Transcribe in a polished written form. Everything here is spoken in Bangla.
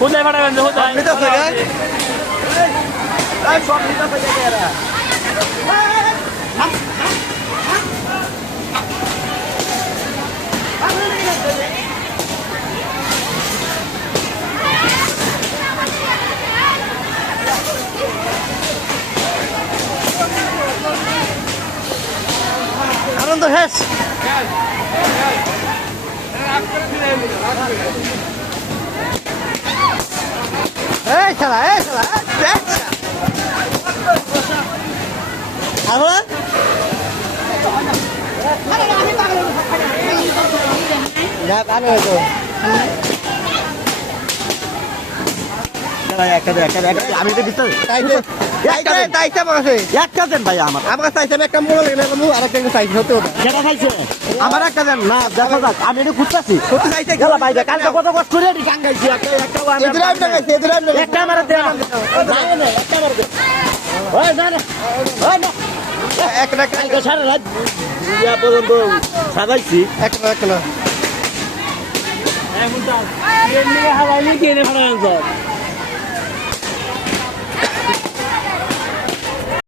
কোথায় ফাটাবেন কোথায় সব নিতে পেরে এরা আনন্দ শেষ এই খেলা আমি তো বিশ্বাস একটা দেন ভাই আমার চাইছেন একটা মোড় আর একটা চাইছি হতে হতো যেটা চাইছে আমার একটা দেন না দেখা যাক আমি এটা খুঁজতেছি সত্যি চাইছে গেলা ভাই কালকে কত কষ্ট করে টাঙ্গাইছি একটা আমার দেন একটা আমার দেন ওই না একটা কালকে সারা রাত পর্যন্ত সাজাইছি একটা এখন তো হাওয়া নিয়ে কিনে ফাটাবেন সব